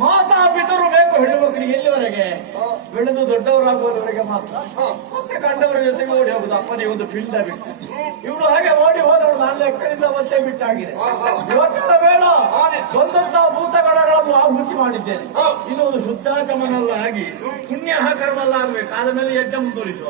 ಮಾತಾ ಪಿತರು ಬೇಕು ಹೆಣ್ಣುಮಕ್ಕಳಿಗೆ ಎಲ್ಲಿವರೆಗೆ ಬೆಳೆದು ದೊಡ್ಡವರಾಗುವವರೆಗೆ ಮಾತ್ರ. ಮತ್ತೆ ಕಂಡವರ ಜೊತೆಗೆ ಓಡಿ ಹೋಗುದು. ಅಪ್ಪನೇ ಒಂದು ಪಿಂಡ ಬಿಟ್ಟು ಇವಳು ಹಾಗೆ ಓಡಿ ಹೋದವಳು ನಾನು ಲೆಕ್ಕದಿಂದ ಮತ್ತೆ ಬಿಟ್ಟಾಗಿದೆ. ಇವತ್ತೆಲ್ಲ ಬೇಡ ಬಂದಂತಹ ಭೂತಗಣಗಳನ್ನು ಆಹುತಿ ಮಾಡಿದ್ದೇನೆ. ಇನ್ನು ಒಂದು ಶುದ್ಧಾಗಮನೆಲ್ಲ ಆಗಿ ಪುಣ್ಯ ಕರ್ಮ ಎಲ್ಲ ಆಗ್ಬೇಕು. ಆದ ಮೇಲೆ ಯಜ್ಞ ಮುಂದುವರಿಸುವ.